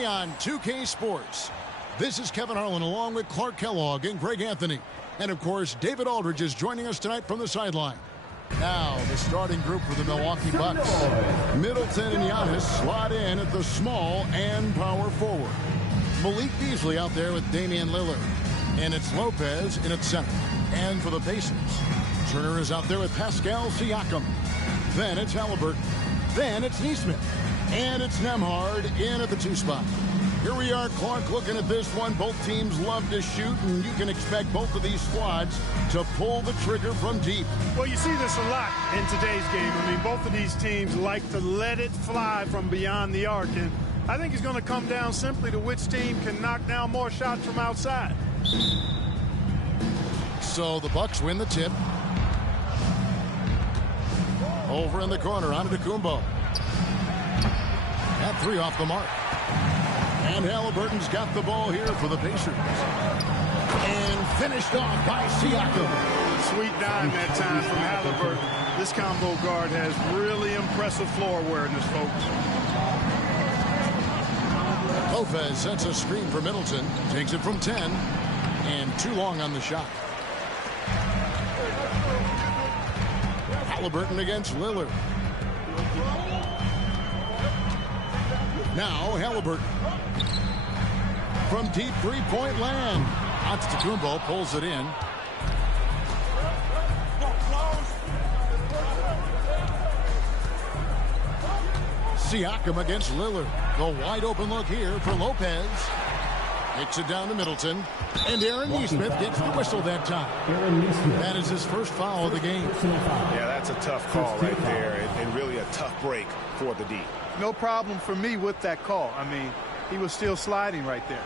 On 2K Sports, this is Kevin Harlan along with Clark Kellogg and Greg Anthony. And, of course, David Aldridge is joining us tonight from the sideline. Now, the starting group for the Milwaukee Bucks. Middleton and Giannis slot in at the small and power forward. Malik Beasley out there with Damian Lillard. And it's Lopez in at center. And for the Pacers, Turner is out there with Pascal Siakam. Then it's Halliburton. Then it's Nesmith. And it's Nembhard in at the 2 spot. Here we are, Clark, looking at this one. Both teams love to shoot, and you can expect both of these squads to pull the trigger from deep. Well, you see this a lot in today's game. I mean, both of these teams like to let it fly from beyond the arc, and I think it's going to come down simply to which team can knock down more shots from outside. So the Bucks win the tip. Over in the corner, Antetokounmpo. At 3 off the mark. And Halliburton's got the ball here for the Pacers. And finished off by Siakam. Sweet dime that time from Halliburton. This combo guard has really impressive floor awareness, folks. Lopez sets a screen for Middleton. Takes it from 10. And too long on the shot. Halliburton against Lillard. Now Halliburton. From deep three-point land. Antetokounmpo pulls it in. Siakam against Lillard. The wide open look here for Lopez. Kicks it down to Middleton. And Aaron Nesmith gets the whistle that time. That is his first foul of the game. Yeah, that's a tough call right there, and really a tough break for the D. No problem for me with that call. I mean, he was still sliding right there.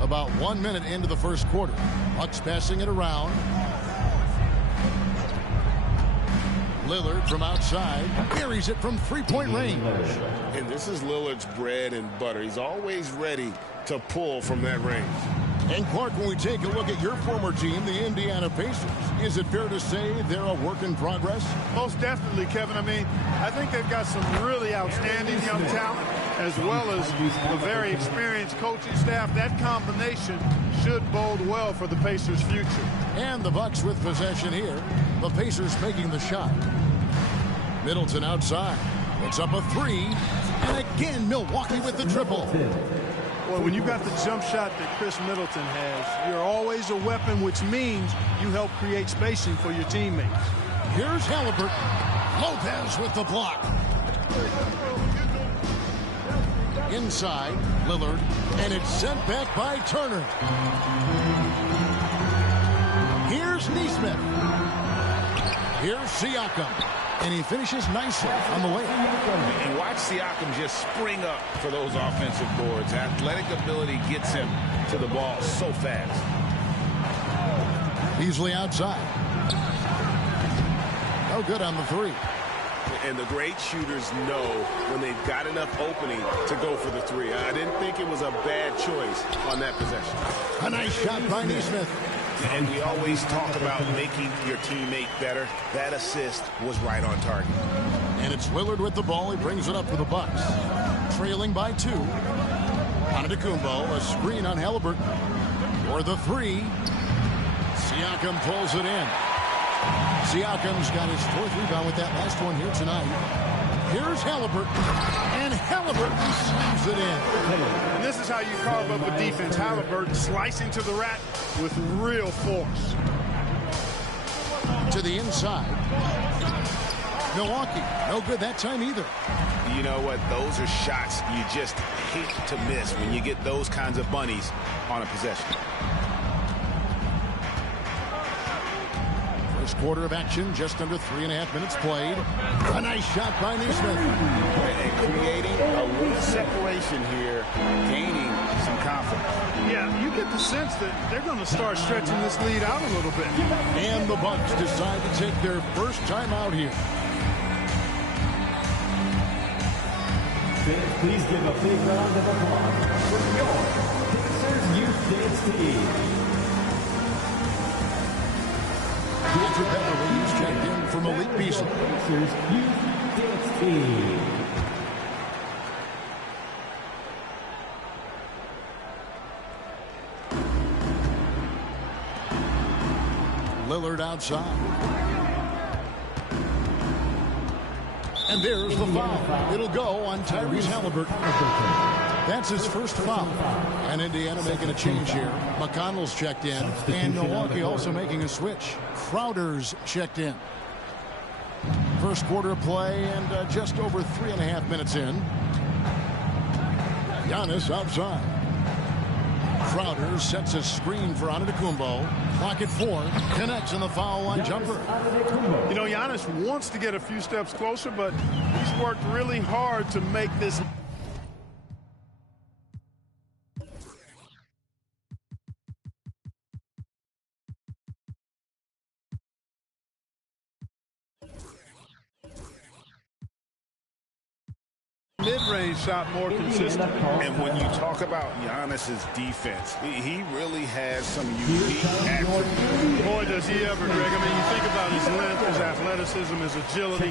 About 1 minute into the first quarter. Bucks passing it around. Lillard from outside buries it from three-point range. And this is Lillard's bread and butter. He's always ready to pull from that range. And Clark, when we take a look at your former team, the Indiana Pacers, is it fair to say they're a work in progress? Most definitely, Kevin. I mean, I think they've got some really outstanding young talent, as well as a very experienced coaching staff. That combination should bode well for the Pacers' future. And the Bucks with possession here. The Pacers making the shot. Middleton outside. Puts up a 3. And again, Milwaukee with the triple. Well, when you've got the jump shot that Chris Middleton has, you're always a weapon, which means you help create spacing for your teammates. Here's Halliburton. Lopez with the block. Inside, Lillard. And it's sent back by Turner. Here's Nesmith. Here's Siakam. And he finishes nicely on the way. And watch Siakam just spring up for those offensive boards. Athletic ability gets him to the ball so fast. Beasley outside. No good on the 3. And the great shooters know when they've got enough opening to go for the 3. I didn't think it was a bad choice on that possession. A nice shot by Nesmith. And we always talk about making your teammate better. That assist was right on target. And it's Lillard with the ball. He brings it up for the Bucks. Trailing by 2. Antetokounmpo, a screen on Halliburton. For the 3. Siakam pulls it in. Siakam's got his 4th rebound with that last one here tonight. Here's Halliburton. And Halliburton slams it in. And this is how you carve up a defense. Halliburton slicing to the rack with real force. To the inside. Milwaukee, no good that time either. You know what? Those are shots you just hate to miss when you get those kinds of bunnies on a possession. First quarter of action, just under 3.5 minutes played. A nice shot by Nesmith. And creating a little separation here, gaining some confidence. Yeah, you get the sense that they're going to start stretching this lead out a little bit. And the Bucks decide to take their first time out here. Please give a big round of applause for your Pacers Youth Dance Team. Andrew Beverly is checked in for Malik Beasley. Pacers Youth Dance Team. Lillard outside. And there's the foul. It'll go on Tyrese Halliburton. That's his first foul. And Indiana making a change here. McConnell's checked in. And Milwaukee also making a switch. Crowder's checked in. First quarter of play and just over 3.5 minutes in. Giannis outside. Crowder sets a screen for Antetokounmpo. Clock at 4. Connects in the foul line jumper. You know, Giannis wants to get a few steps closer, but he's worked really hard to make this. Mid-range shot more consistent. And when you talk about Giannis's defense, he really has some unique attributes. Boy, does he ever, Greg. I mean, you think about his length, his athleticism, his agility.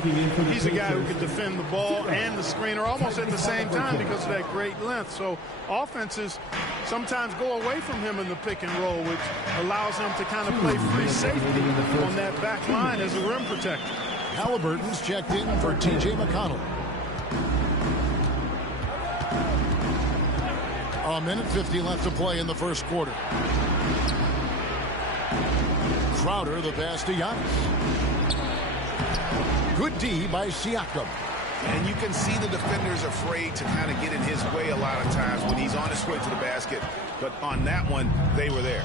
He's a guy who can defend the ball and the screener almost at the same time because of that great length. So offenses sometimes go away from him in the pick and roll, which allows him to kind of play free safety on that back line as a rim protector. Halliburton's checked in for T.J. McConnell. A minute 50 left to play in the first quarter. Crowder, the pass to Giannis. Good D by Siakam. And you can see the defenders afraid to kind of get in his way a lot of times when he's on his way to the basket. But on that one, they were there.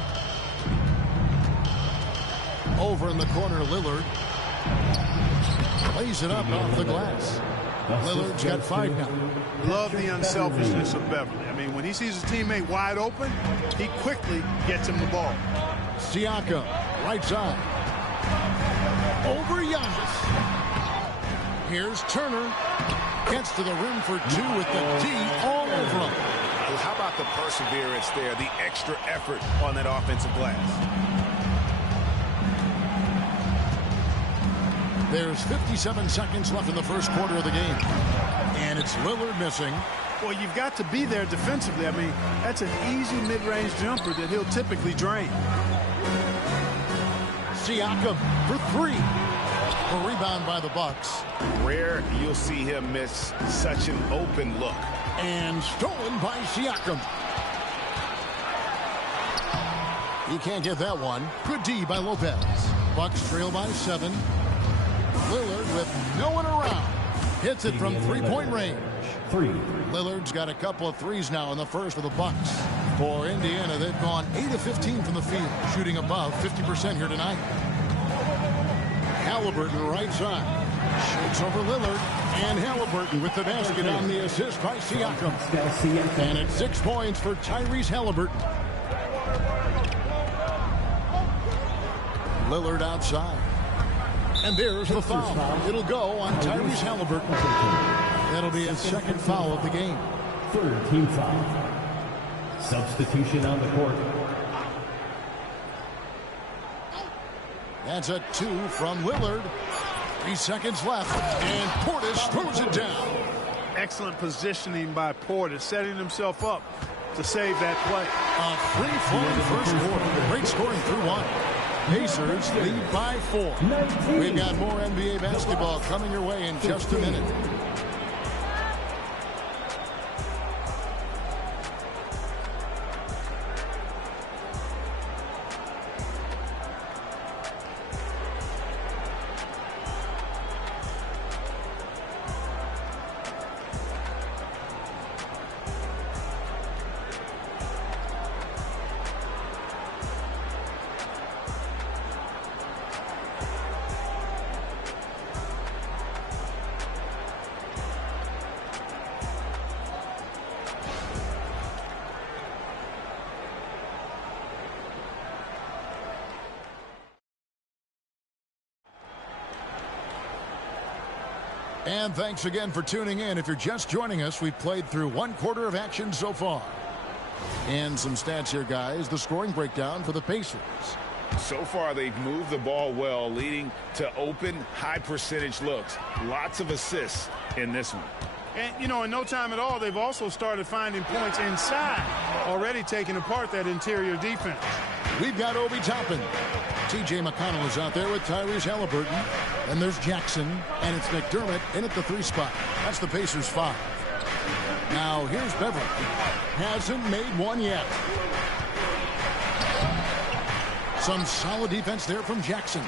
Over in the corner, Lillard. Lays it up off the glass. Lillard's got 5 now. Love the unselfishness of Beverly. I mean, when he sees his teammate wide open, he quickly gets him the ball. Siakam, right side. Over Giannis. Here's Turner. Gets to the rim for 2 with the D all over him. How about the perseverance there, the extra effort on that offensive glass? There's 57 seconds left in the first quarter of the game. And it's Lillard missing. Well, you've got to be there defensively. I mean, that's an easy mid-range jumper that he'll typically drain. Siakam for 3. A rebound by the Bucks. Rare you'll see him miss such an open look. And stolen by Siakam. He can't get that one. Good D by Lopez. Bucks trail by 7. Lillard with no one around. Hits it from 3-point range. Lillard's got a couple of threes now in the first for the Bucks. For Indiana, they've gone 8 of 15 from the field, shooting above 50% here tonight. Halliburton right side. Shoots over Lillard. And Halliburton with the basket on the assist by Siakam. And it's 6 points for Tyrese Halliburton. Lillard outside. And there's the foul. It'll go on Tyrese Halliburton. That'll be his second foul of the game. 3rd team foul. Substitution on the court. That's a 2 from Lillard. 3 seconds left. And Portis throws it down. Excellent positioning by Portis, setting himself up to save that play. A free-flowing first quarter. Great scoring through 1. Pacers lead by 4. We've got more NBA basketball coming your way in just a minute. And thanks again for tuning in. If you're just joining us, we've played through 1 quarter of action so far. And some stats here, guys. The scoring breakdown for the Pacers. So far, they've moved the ball well, leading to open, high-percentage looks. Lots of assists in this one. And, you know, in no time at all, they've also started finding points inside, already taking apart that interior defense. We've got Obi Toppin. T.J. McConnell is out there with Tyrese Halliburton. And there's Jackson, and it's McDermott in at the 3 spot. That's the Pacers 5. Now here's Beverly. Hasn't made one yet. Some solid defense there from Jackson.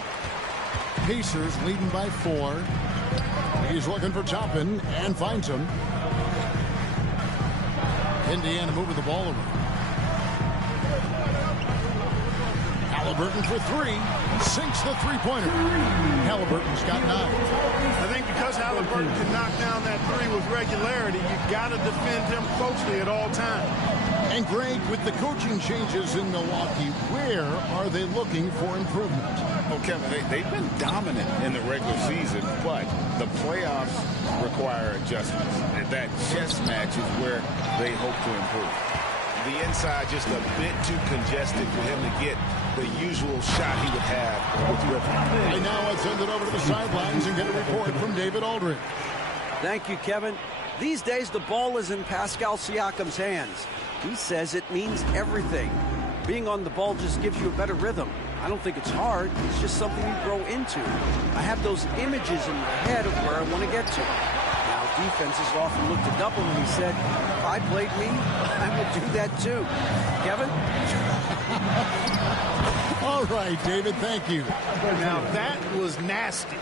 Pacers leading by 4. He's looking for Toppin and finds him. Indiana moving the ball over. Halliburton for 3. Sinks the three-pointer. Halliburton's got 9. I think because Halliburton can knock down that 3 with regularity, you've got to defend him closely at all times. And Greg, with the coaching changes in Milwaukee, where are they looking for improvement? Oh, Kevin, they've been dominant in the regular season, but the playoffs require adjustments. And that chess match is where they hope to improve. The inside just a bit too congested for him to get the usual shot he would have with Griffin. And now let's send it over to the sidelines and get a report from David Aldridge. Thank you, Kevin. These days, the ball is in Pascal Siakam's hands. He says it means everything. Being on the ball just gives you a better rhythm. I don't think it's hard. It's just something you grow into. I have those images in my head of where I want to get to. Now, defenses often look to double, and he said, if I played me, I would do that too. Kevin? All right, David, thank you. Now, that was nasty.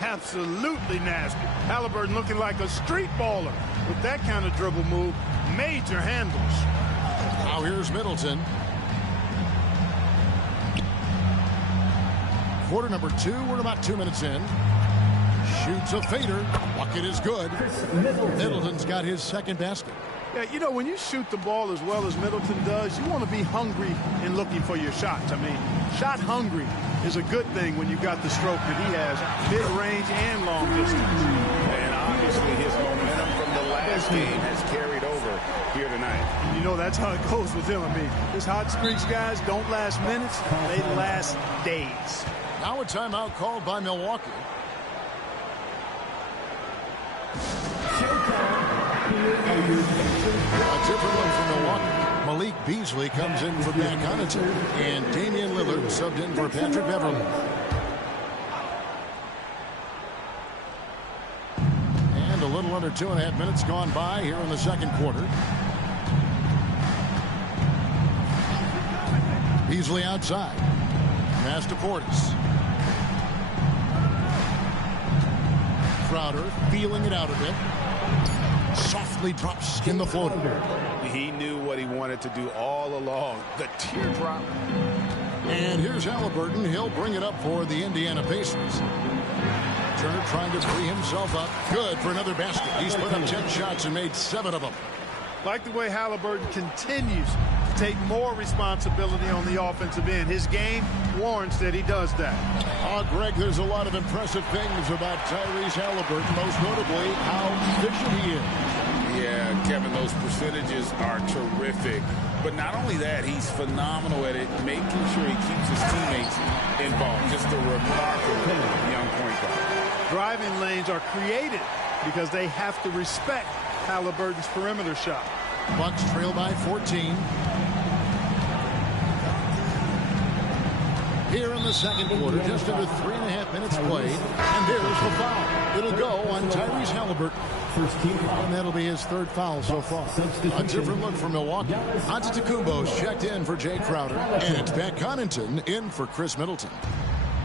Absolutely nasty. Halliburton looking like a street baller with that kind of dribble move. Major handles. Now here's Middleton. Quarter number 2. We're about 2 minutes in. Shoots a fader. Bucket is good. Middleton's got his second basket. Yeah, you know, when you shoot the ball as well as Middleton does, you want to be hungry and looking for your shots. I mean, shot hungry is a good thing when you've got the stroke that he has, mid-range and long distance. And obviously his momentum from the last game has carried over here tonight. And you know, that's how it goes with him. I mean, his hot streaks, guys, don't last minutes. They last days. Now a timeout called by Milwaukee. A different one for Milwaukee. Malik Beasley comes in for Pat Connaughton, and Damian Lillard subbed in for Patrick Beverly. And a little under 2.5 minutes gone by here in the second quarter. Beasley outside. Pass to Portis. Crowder feeling it out a bit. Softly drops in the floater. He knew what he wanted to do all along. The teardrop. And here's Halliburton. He'll bring it up for the Indiana Pacers. Turner trying to free himself up. Good for another basket. He's put up 10 shots and made 7 of them. Like the way Halliburton continues to take more responsibility on the offensive end. His game warrants that he does that. Greg, there's a lot of impressive things about Tyrese Halliburton, most notably how efficient he is. Yeah, Kevin, those percentages are terrific. But not only that, he's phenomenal at it, making sure he keeps his teammates involved. Just a remarkable young point guard. Driving lanes are created because they have to respect Halliburton's perimeter shot. Bucks trail by 14. Here in the second quarter, just under 3.5 minutes played. And there's the foul. It'll go on Tyrese Halliburton. First team foul. And that'll be his 3rd foul so far. A different look for Milwaukee. Antetokounmpo's checked in for Jay Crowder. And it's Pat Connaughton in for Chris Middleton.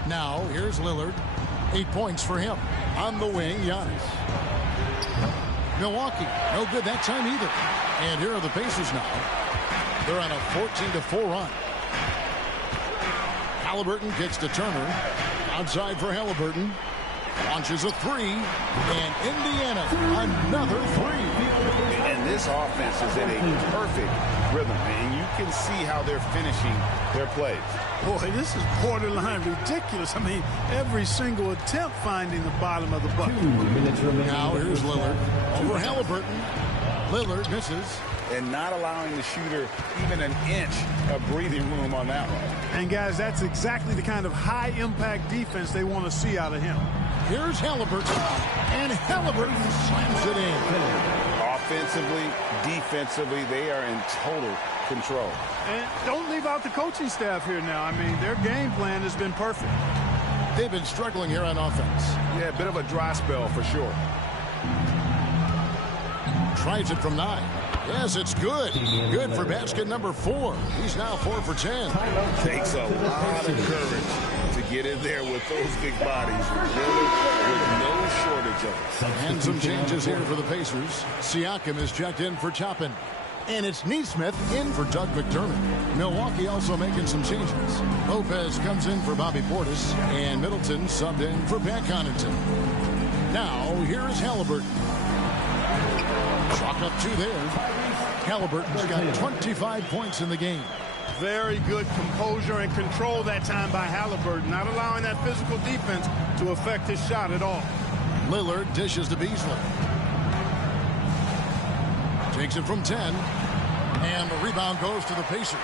Now, here's Lillard. 8 points for him. On the wing, Giannis. Milwaukee, no good that time either. And here are the Pacers now. They're on a 14-4 run. Halliburton gets to Turner. Outside for Halliburton. Launches a 3. And Indiana, another 3. And this offense is in a perfect rhythm. And you can see how they're finishing their plays. Boy, this is borderline ridiculous. I mean, every single attempt finding the bottom of the bucket. 2 minutes remaining. Now here's Lillard. Over Halliburton. Lillard misses. And not allowing the shooter even an inch of breathing room on that one. And, guys, that's exactly the kind of high-impact defense they want to see out of him. Here's Halliburton. And Halliburton slams it in. offensively, defensively, they are in total control. And don't leave out the coaching staff here now. I mean, their game plan has been perfect. They've been struggling here on offense. Yeah, a bit of a dry spell for sure. Tries it from 9. Yes, it's good. Good for basket number 4. He's now 4 for 10. Takes a lot of courage to get in there with those big bodies, really, with no shortage of it. And some changes here for the Pacers. Siakam is checked in for Toppin. And it's Neesmith in for Doug McDermott. Milwaukee also making some changes. Lopez comes in for Bobby Portis. And Middleton subbed in for Pat Connaughton. Now, here's Halliburton. Chalk up 2 there. Halliburton's got 25 points in the game. Very good composure and control that time by Halliburton, not allowing that physical defense to affect his shot at all. Lillard dishes to Beasley. Takes it from 10. And the rebound goes to the Pacers.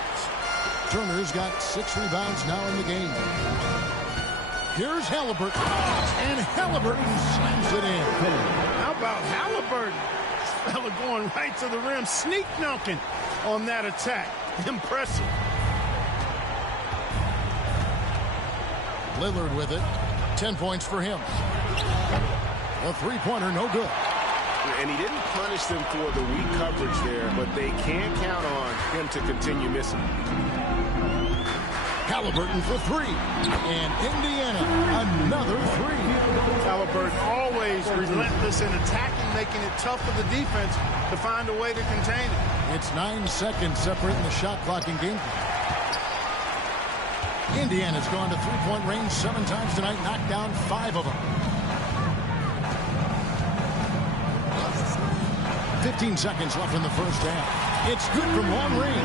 Turner's got 6 rebounds now in the game. Here's Halliburton. And Halliburton slams it in. How about Halliburton? This fella going right to the rim, sneak dunking on that attack. Impressive. Lillard with it. 10 points for him. A three-pointer, no good. And he didn't punish them for the weak coverage there, but they can't count on him to continue missing. Halliburton for 3. And Indiana, another 3. Halliburton always relentless in attacking, making it tough for the defense to find a way to contain it. It's 9 seconds separating the shot clock and game clock. Indiana's gone to three-point range 7 times tonight, knocked down 5 of them. 15 seconds left in the first half. It's good from long range.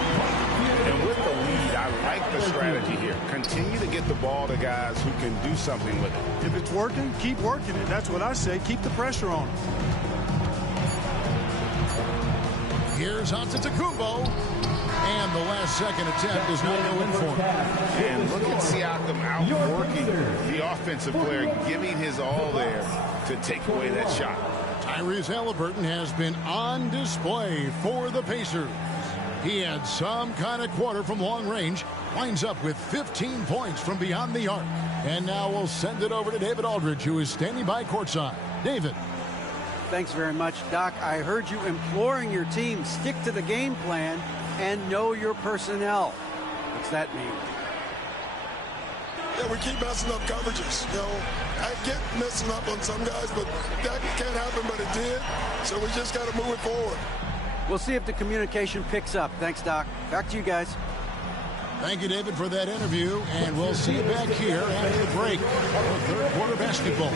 And with the lead, I like the strategy here. Continue to get the ball to guys who can do something with it. If it's working, keep working it. That's what I say. Keep the pressure on him. Here's Antetokounmpo. And the last second attempt is not go in for him. And look at Siakam outworking the offensive player, giving his all there to take away that shot. Tyrese Halliburton has been on display for the Pacers. He had some kind of quarter from long range, winds up with 15 points from beyond the arc. And now we'll send it over to David Aldridge, who is standing by courtside. David. Thanks very much, Doc. I heard you imploring your team, stick to the game plan and know your personnel. What's that mean? Yeah, we keep messing up coverages. You know, I get messing up on some guys, but that can't happen, but it did. So we just got to move it forward. We'll see if the communication picks up. Thanks, Doc. Back to you guys. Thank you, David, for that interview. And we'll see you back here after the break for third quarter basketball.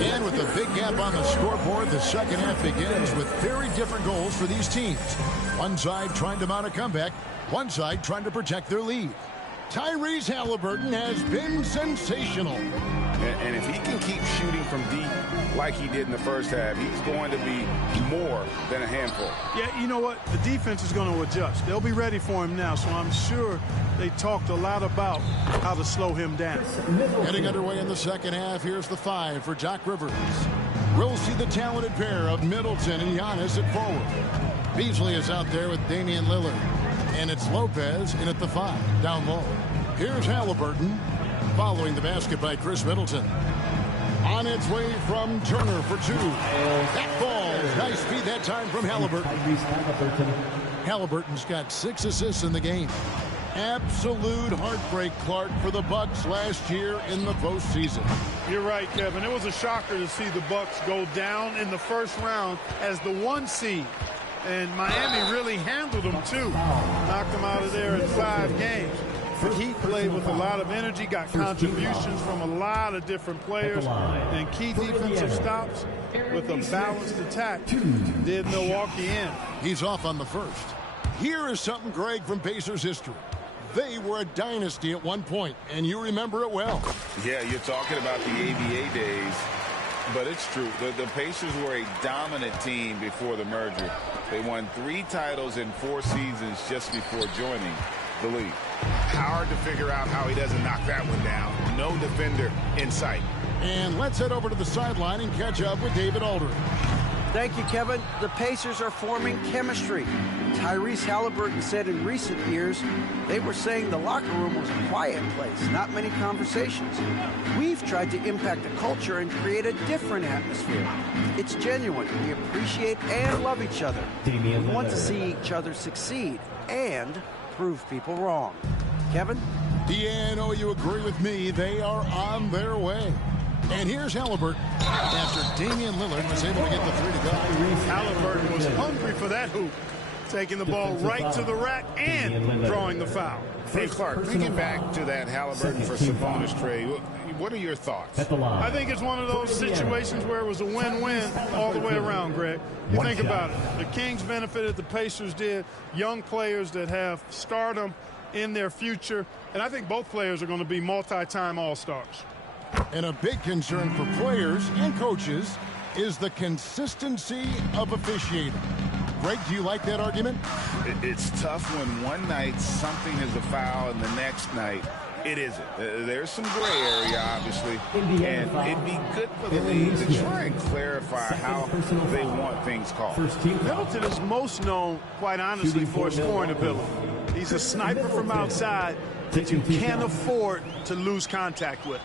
And with a big gap on the scoreboard, the second half begins with very different goals for these teams. One side trying to mount a comeback, one side trying to protect their lead. Tyrese Halliburton has been sensational. And if he can keep shooting from deep like he did in the first half, he's going to be more than a handful. Yeah, you know what? The defense is going to adjust. They'll be ready for him now, so I'm sure they talked a lot about how to slow him down. Getting underway in the second half, here's the 5 for Doc Rivers. We'll see the talented pair of Middleton and Giannis at forward. Beasley is out there with Damian Lillard. And it's Lopez in at the 5, down low. Here's Halliburton, following the basket by Chris Middleton. On its way from Turner for 2. That ball, nice speed that time from Halliburton. Halliburton's got 6 assists in the game. Absolute heartbreak, Clark, for the Bucks last year in the postseason. You're right, Kevin. It was a shocker to see the Bucks go down in the first round as the 1 seed. And Miami really handled them, too. Knocked them out of there in 5 games. The Heat played with a lot of energy, got contributions from a lot of different players, and key defensive stops with a balanced attack did Milwaukee in. He's off on the first. Here is something, Greg, from Pacers history. They were a dynasty at one point, and you remember it well. Yeah, you're talking about the ABA days, but it's true. The Pacers were a dominant team before the merger. They won 3 titles in 4 seasons just before joining the league. Hard to figure out how he doesn't knock that one down. No defender in sight. And let's head over to the sideline and catch up with David Aldridge. Thank you, Kevin. The Pacers are forming chemistry. Tyrese Halliburton said in recent years they were saying the locker room was a quiet place, not many conversations. We've tried to impact the culture and create a different atmosphere. It's genuine. We appreciate and love each other. We want to see each other succeed and prove people wrong. Kevin? Yeah, I know you agree with me. They are on their way. And here's Halliburton after Damian Lillard was able to get the 3 to go. Halliburton was hungry for that hoop, taking the ball right to the rack and drawing the foul. Hey, Clark, thinking back to that Halliburton for Sabonis trade, what are your thoughts? I think it's one of those situations where it was a win-win all the way around, Greg. You think about it. The Kings benefited, the Pacers did. Young players that have stardom in their future. And I think both players are going to be multi-time All-Stars. And a big concern for players and coaches is the consistency of officiating. Greg, do you like that argument? It's tough when one night something is a foul and the next night it isn't. There's some gray area, obviously, and it'd be good for the league to try and clarify how they want things called. Middleton is most known, quite honestly, for his scoring ability. He's a sniper from outside that you can't afford to lose contact with.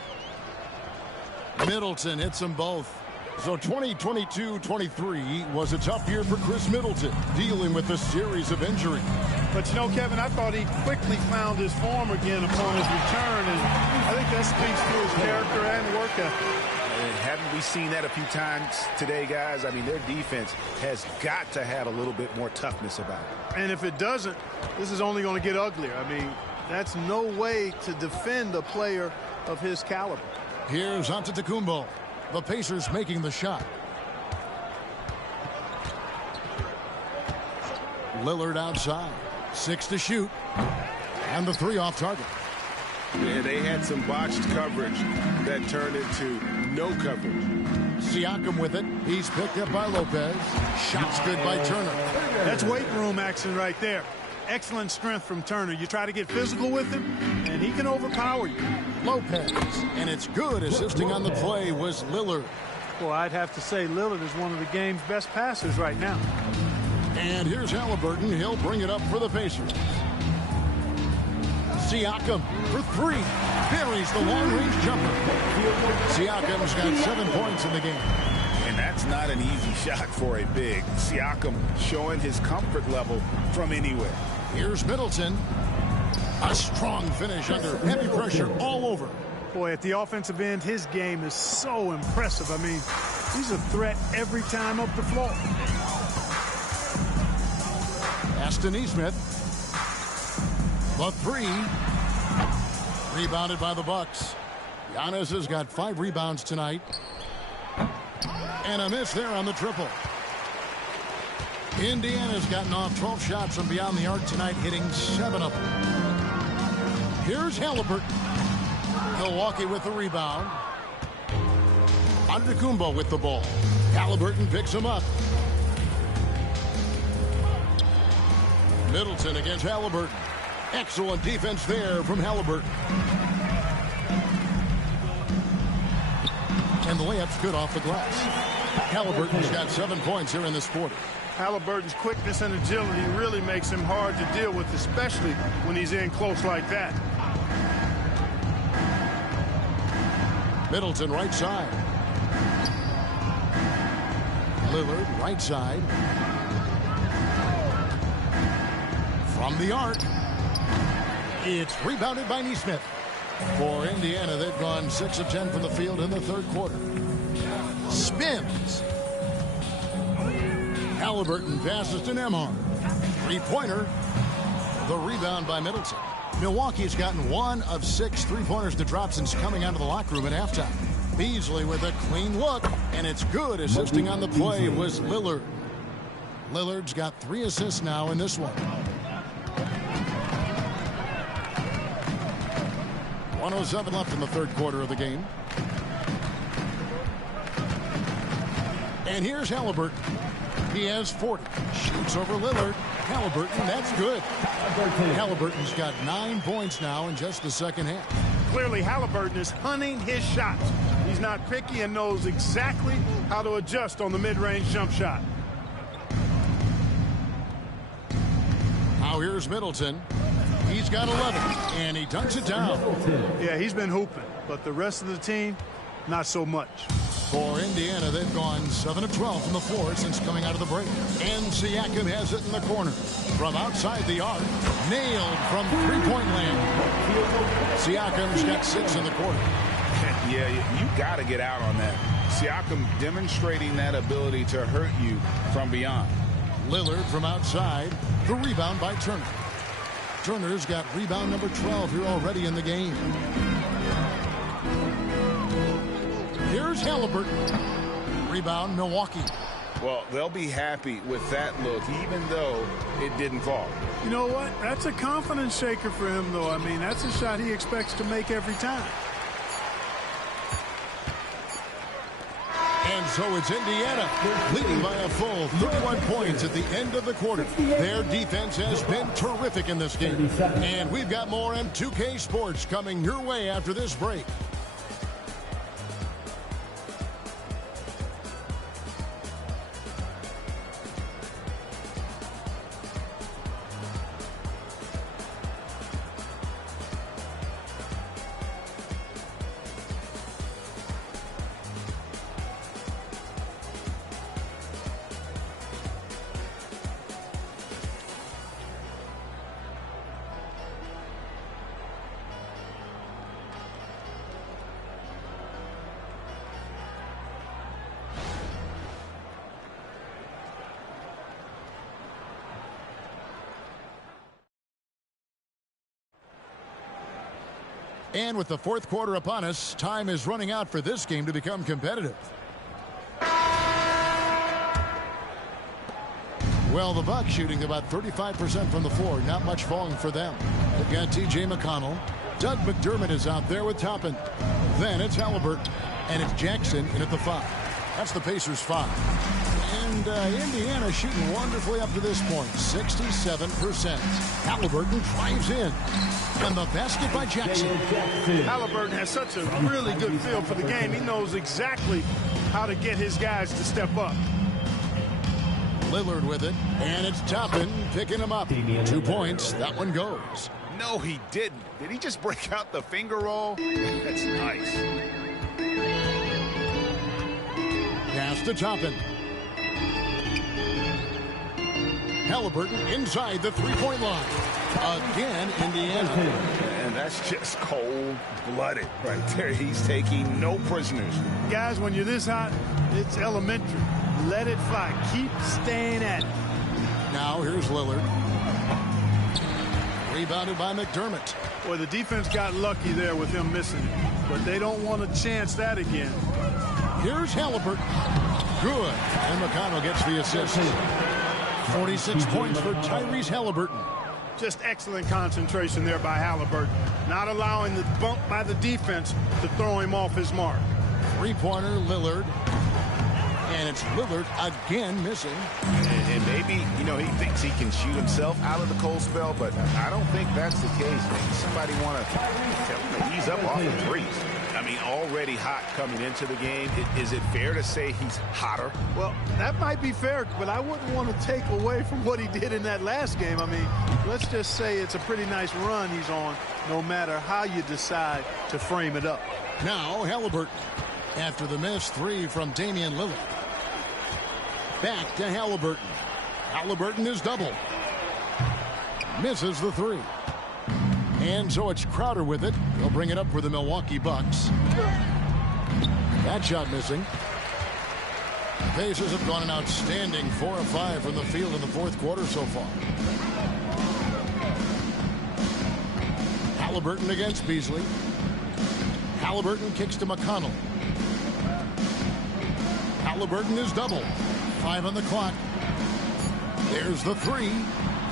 Middleton hits them both. So 2022-23 was a tough year for Chris Middleton, dealing with a series of injuries. But, you know, Kevin, I thought he quickly found his form again upon his return, and I think that speaks to his character and work ethic. And haven't we seen that a few times today, guys? I mean, their defense has got to have a little bit more toughness about it. And if it doesn't, this is only going to get uglier. I mean, that's no way to defend a player of his caliber. Here's Antetokounmpo. The Pacers making the shot. Lillard outside. 6 to shoot. And the 3 off target. Yeah, they had some botched coverage that turned into no coverage. Siakam with it. He's picked up by Lopez. Shots good by Turner. That's weight room action right there. Excellent strength from Turner. You try to get physical with him, and he can overpower you. Lopez. And it's good. Assisting on the play was Lillard. Well, I'd have to say Lillard is one of the game's best passers right now. And here's Halliburton. He'll bring it up for the Pacers. Siakam for 3. Buries the long-range jumper. Siakam's got 7 points in the game. And that's not an easy shot for a big. Siakam showing his comfort level from anywhere. Here's Middleton. A strong finish under heavy pressure all over. Boy, at the offensive end, his game is so impressive. I mean, he's a threat every time up the floor. Aston Nesmith. The 3. Rebounded by the Bucks. Giannis has got 5 rebounds tonight. And a miss there on the triple. Indiana's gotten off 12 shots from beyond the arc tonight, hitting 7 of them. Here's Halliburton. Milwaukee with the rebound. Antetokounmpo with the ball. Halliburton picks him up. Middleton against Halliburton. Excellent defense there from Halliburton. And the layup's good off the glass. Halliburton's got 7 points here in this quarter. Halliburton's quickness and agility really makes him hard to deal with, especially when he's in close like that. Middleton right side. Lillard right side. From the arc. It's rebounded by Nesmith. For Indiana, they've gone 6 of 10 from the field in the third quarter. Spins. Halliburton passes to Nembhard. Three-pointer. The rebound by Middleton. Milwaukee's gotten 1 of 6 three-pointers to drop since coming out of the locker room at halftime. Beasley with a clean look, and it's good. Assisting on the play was Lillard. Lillard's got 3 assists now in this one. 1:07 left in the third quarter of the game. And here's Halliburton. He has 40. Shoots over Lillard. Halliburton, that's good. Halliburton's got 9 points now in just the second half. Clearly, Halliburton is hunting his shots. He's not picky and knows exactly how to adjust on the mid-range jump shot. Now here's Middleton. He's got 11, and he dunks it down. Yeah, he's been hooping, but the rest of the team, not so much. For Indiana, they've gone 7 of 12 from the floor since coming out of the break. And Siakam has it in the corner. From outside the arc, nailed from three-point land. Siakam's got 6 in the quarter. Yeah, you got to get out on that. Siakam demonstrating that ability to hurt you from beyond. Lillard from outside. The rebound by Turner. Turner's got rebound number 12 here already in the game. Here's Halliburton. Rebound, Milwaukee. Well, they'll be happy with that look, even though it didn't fall. You know what? That's a confidence shaker for him, though. I mean, that's a shot he expects to make every time. And so it's Indiana leading by a full 31 points at the end of the quarter. Their defense has been terrific in this game. And we've got more M2K Sports coming your way after this break. And with the fourth quarter upon us, time is running out for this game to become competitive. Well, the Bucks shooting about 35% from the floor. Not much falling for them. They've got T.J. McConnell. Doug McDermott is out there with Toppin. Then it's Halliburton. And it's Jackson in at the 5. That's the Pacers' 5. And Indiana shooting wonderfully up to this point. 67%. Halliburton drives in. And the basket by Jackson. Halliburton has such a really good feel for the game. He knows exactly how to get his guys to step up. Lillard with it. And it's Toppin picking him up. 2 points. That one goes. No, he didn't. Did he just break out the finger roll? That's nice. Pass to Toppin. Halliburton inside the three-point line. Again, Indiana. And that's just cold-blooded right there. He's taking no prisoners. Guys, when you're this hot, it's elementary. Let it fly. Keep staying at it. Now here's Lillard. Rebounded by McDermott. Boy, the defense got lucky there with him missing it. But they don't want to chance that again. Here's Halliburton. Good. And McConnell gets the assist. 46 points for Tyrese Halliburton. Just excellent concentration there by Halliburton. Not allowing the bump by the defense to throw him off his mark. Three-pointer, Lillard. And it's Lillard again missing. And maybe, he thinks he can shoot himself out of the cold spell, but I don't think that's the case. Maybe somebody want to tell him to ease up off the threes. I mean, already hot coming into the game. Is it fair to say he's hotter? Well, that might be fair, but I wouldn't want to take away from what he did in that last game. I mean, let's just say it's a pretty nice run he's on, no matter how you decide to frame it up. Now Halliburton. After the missed 3 from Damian Lillard. Back to Halliburton. Halliburton is double. Misses the 3. And so it's Crowder with it. He'll bring it up for the Milwaukee Bucks. That shot missing. Pacers have gone an outstanding 4 of 5 from the field in the fourth quarter so far. Halliburton against Beasley. Halliburton kicks to McConnell. Halliburton is double. 5 on the clock. There's the three.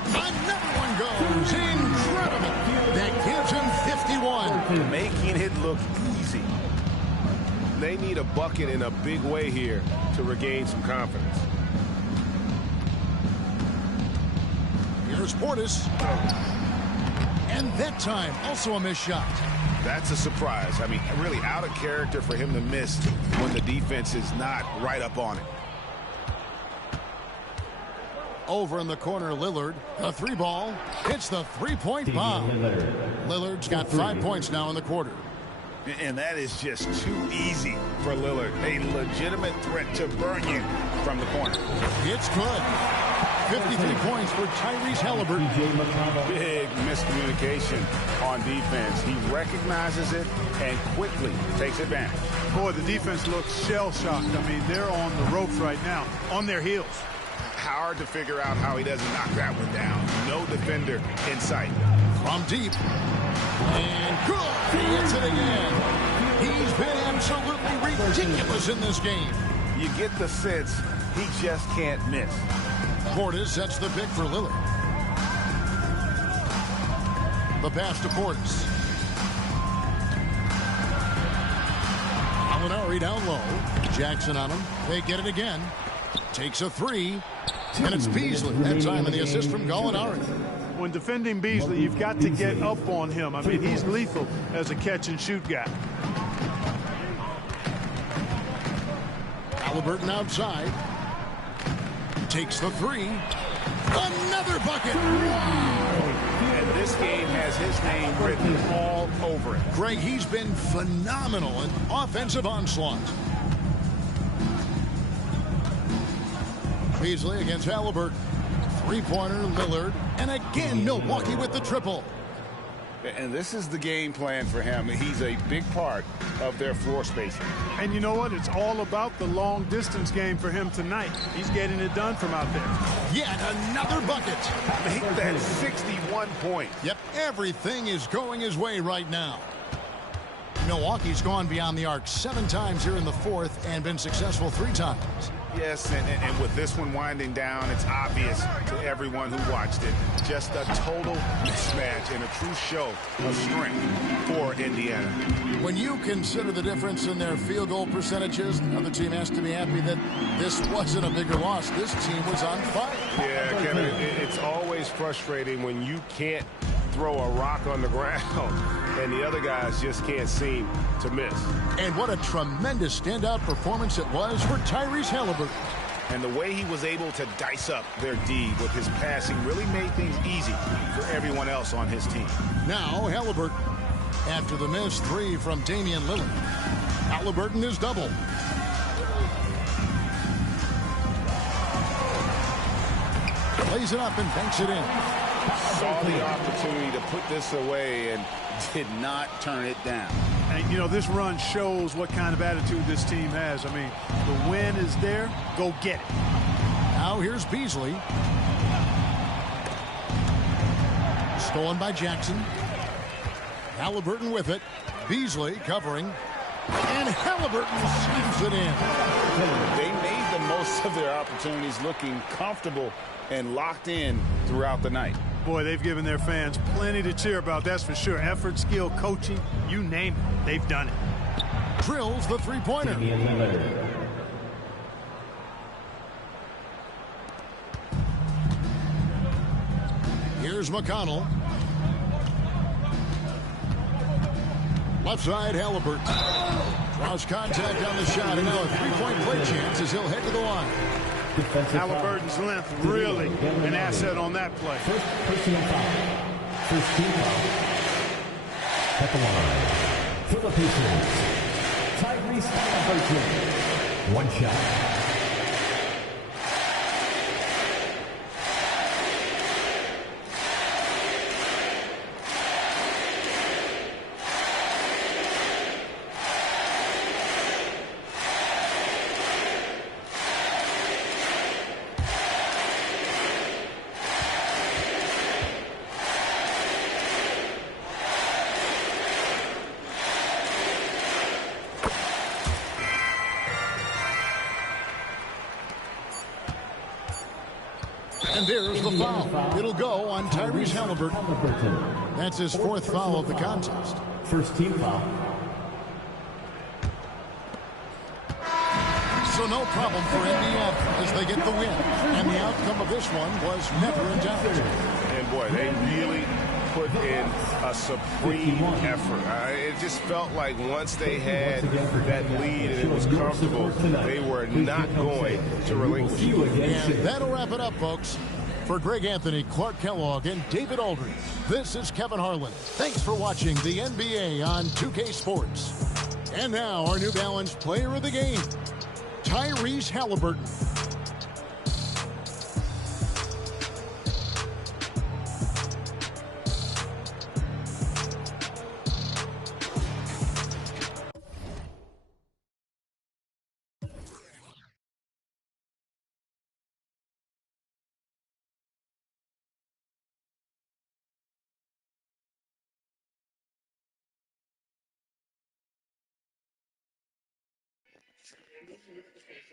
Another one goes. Incredible. That gives him 51. Making it look easy. They need a bucket in a big way here to regain some confidence. Here's Portis. And that time, also a missed shot. That's a surprise. I mean, really out of character for him to miss when the defense is not right up on it. Over in the corner, Lillard. A three ball. Hits the three-point bomb. Lillard's got 5 points now in the quarter. And that is just too easy for Lillard. A legitimate threat to burn you from the corner. It's good. 53 points for Tyrese Halliburton. Big miscommunication on defense. He recognizes it and quickly takes advantage. Boy, the defense looks shell-shocked. I mean, they're on the ropes right now, on their heels. Hard to figure out how he doesn't knock that one down. No defender in sight. From deep. And good. He hits it again. He's been absolutely ridiculous in this game. You get the sense he just can't miss. Portis sets the pick for Lillard. The pass to Portis. Gallinari down low. Jackson on him. They get it again. Takes a three. And it's Beasley. That time in the assist from Gallinari. When defending Beasley, you've got to get up on him. I mean, he's lethal as a catch-and-shoot guy. Halliburton outside. Takes the three. Another bucket. Wow. And this game has his name written all over it. Greg, he's been phenomenal in offensive onslaught. Beasley against Halliburton. Three-pointer, Lillard. And again, Milwaukee with the triple. And this is the game plan for him. He's a big part of their floor spacing. And you know what? It's all about the long-distance game for him tonight. He's getting it done from out there. Yet another bucket. Make that 61 points. Yep, everything is going his way right now. Milwaukee's gone beyond the arc 7 times here in the fourth and been successful 3 times. Yes, and with this one winding down, it's obvious to everyone who watched it. Just a total mismatch and a true show of strength for Indiana. When you consider the difference in their field goal percentages, the other team has to be happy that this wasn't a bigger loss. This team was on fire. Yeah, Kevin, it's always frustrating when you can't throw a rock on the ground and the other guys just can't seem to miss. And what a tremendous standout performance it was for Tyrese Halliburton. And the way he was able to dice up their D with his passing really made things easy for everyone else on his team. Now Halliburton, after the missed 3 from Damian Lillard. Halliburton is double. Plays it up and banks it in. Saw the opportunity to put this away and did not turn it down. And, you know, this run shows what kind of attitude this team has. I mean, the win is there. Go get it. Now here's Beasley. Stolen by Jackson. Halliburton with it. Beasley covering. And Halliburton slams it in. They made the most of their opportunities, looking comfortable and locked in throughout the night. Boy, they've given their fans plenty to cheer about, that's for sure. Effort, skill, coaching, you name it, they've done it. Drills the three-pointer. Here's McConnell. Left side, Halliburton. Draws contact on the shot, and now a three-point play chance as he'll head to the line. Halliburton's length really an asset on that play. First personal foul. First team foul. At the line. For the Pacers, Tyrese Halliburton. One shot. And there's the foul. It'll go on Tyrese Halliburton. That's his fourth foul of the contest. First team foul. So no problem for Indiana as they get the win. And the outcome of this one was never in doubt. And boy, they really put in a supreme effort. It just felt like once they had that lead and it was comfortable, they were not going to relinquish it. And that'll wrap it up, folks. For Greg Anthony, Clark Kellogg, and David Aldridge, this is Kevin Harlan. Thanks for watching the NBA on 2K Sports. And now our New Balance player of the game, Tyrese Halliburton.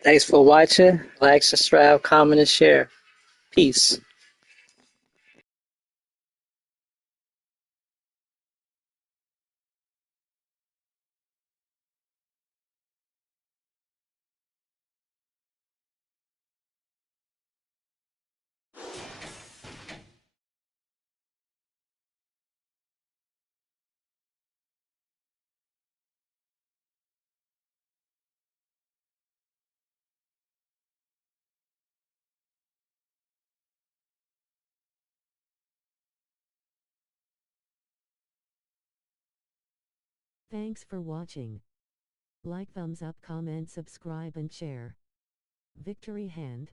Thanks for watching. Like, subscribe, comment, and share. Peace. Thanks for watching. Like, thumbs up, comment, subscribe, and share. Victory hand.